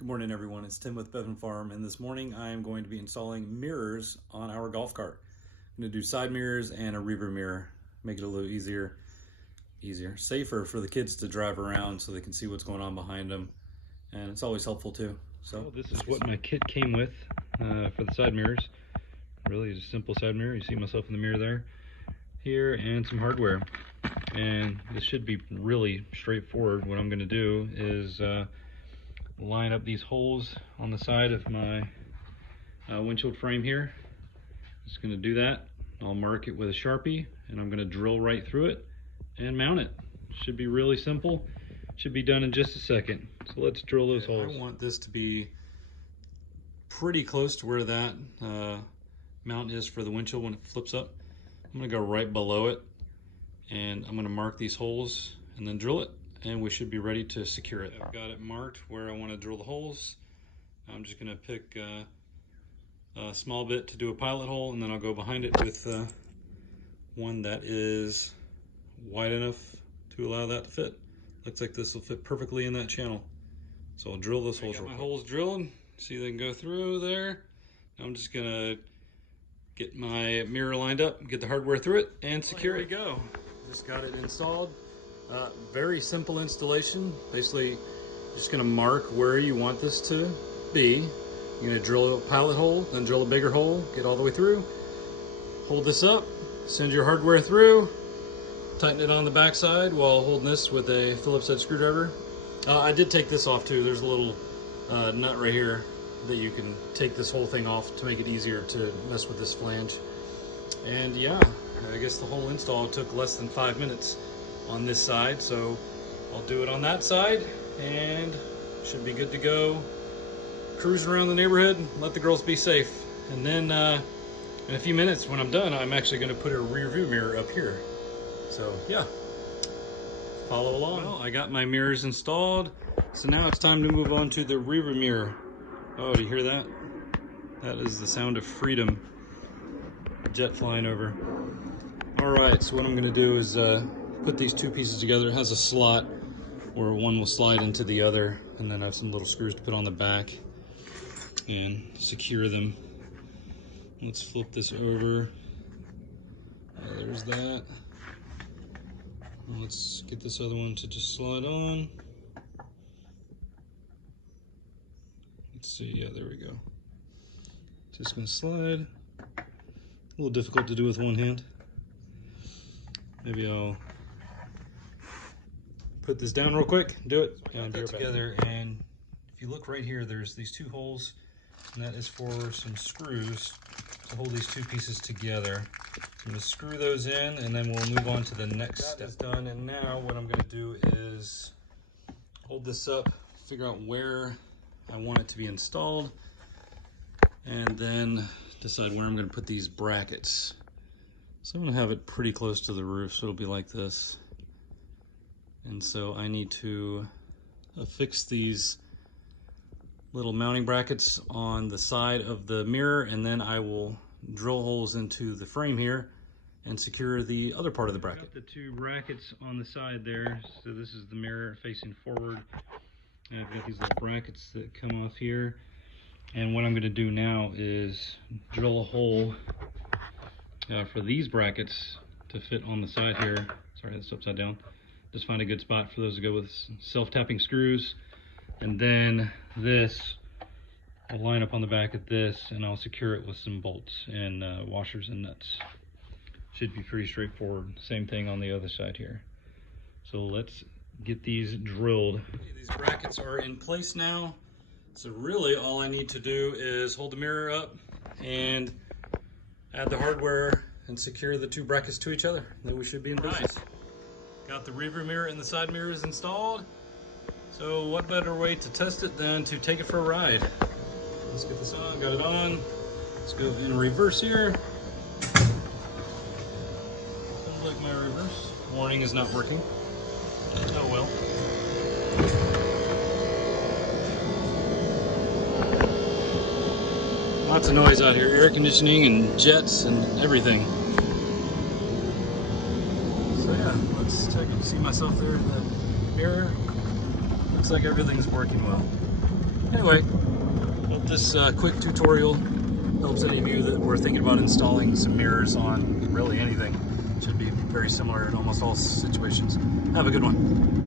Good morning, everyone. It's Tim with Bevan Farm, and this morning I am going to be installing mirrors on our golf cart. I'm going to do side mirrors and a rear mirror, make it a little easier, safer for the kids to drive around so they can see what's going on behind them, and it's always helpful too. So this is what my kit came with for the side mirrors. Really just a simple side mirror. You see myself in the mirror there, here, and some hardware. And this should be really straightforward. What I'm going to do is line up these holes on the side of my windshield frame here. Just going to do that. I'll mark it with a Sharpie, and I'm going to drill right through it and mount it. Should be really simple. Should be done in just a second. So let's drill those holes. I want this to be pretty close to where that mount is for the windshield when it flips up. I'm going to go right below it, and I'm going to mark these holes and then drill it, and we should be ready to secure it. I've got it marked where I want to drill the holes. I'm just going to pick a small bit to do a pilot hole, and then I'll go behind it with one that is wide enough to allow that to fit. Looks like this will fit perfectly in that channel. So I'll drill those holes. I got my holes drilled. See, they can go through there. Now I'm just gonna get my mirror lined up, get the hardware through it, and secure it. Here we go. Just got it installed. Very simple installation. Basically, just gonna mark where you want this to be. You're gonna drill a pilot hole, then drill a bigger hole, get all the way through. Hold this up, send your hardware through, tighten it on the back side while holding this with a Phillips head screwdriver. I did take this off too. There's a little nut right here that you can take this whole thing off to make it easier to mess with this flange. And yeah, I guess the whole install took less than 5 minutes on this side, so I'll do it on that side and should be good to go. Cruise around the neighborhood, let the girls be safe. And then in a few minutes when I'm done, I'm actually going to put a rear view mirror up here. So yeah, follow along. Well, I got my mirrors installed, so now it's time to move on to the rear view mirror. Oh, do you hear that? That is the sound of freedom. Jet flying over. All right, so what I'm going to do is put these two pieces together. It has a slot where one will slide into the other, and then I have some little screws to put on the back and secure them. Let's flip this over. There's that. Let's get this other one to just slide on. Let's see, yeah, there we go. Just gonna slide. A little difficult to do with one hand. Maybe I'll put this down real quick, do it, and put it together. And if you look right here, there's these two holes, and that is for some screws to hold these two pieces together. I'm gonna screw those in, and then we'll move on to the next step. That is done, and now what I'm gonna do is hold this up, figure out where I want it to be installed, and then decide where I'm gonna put these brackets. So I'm gonna have it pretty close to the roof, so it'll be like this. And so I need to affix these little mounting brackets on the side of the mirror, and then I will drill holes into the frame here and secure the other part of the bracket. I've got the two brackets on the side there. So this is the mirror facing forward, and I've got these little brackets that come off here. And what I'm going to do now is drill a hole for these brackets to fit on the side here. Sorry, that's upside down. Just find a good spot for those to go with self-tapping screws. And then this, I'll line up on the back of this, and I'll secure it with some bolts and washers and nuts. Should be pretty straightforward. Same thing on the other side here. So let's get these drilled. Okay, these brackets are in place now. So really all I need to do is hold the mirror up and add the hardware and secure the two brackets to each other. Then we should be in business. Got the rear view mirror and the side mirrors installed. So what better way to test it than to take it for a ride? Let's get this on, got it on. Let's go in reverse here. Sounds like my reverse warning is not working. Oh well. Lots of noise out here, air conditioning and jets and everything. So yeah, let's check and see myself there in the mirror. Looks like everything's working well. Anyway, hope this quick tutorial helps any of you that were thinking about installing some mirrors on really anything. Should be very similar in almost all situations. Have a good one.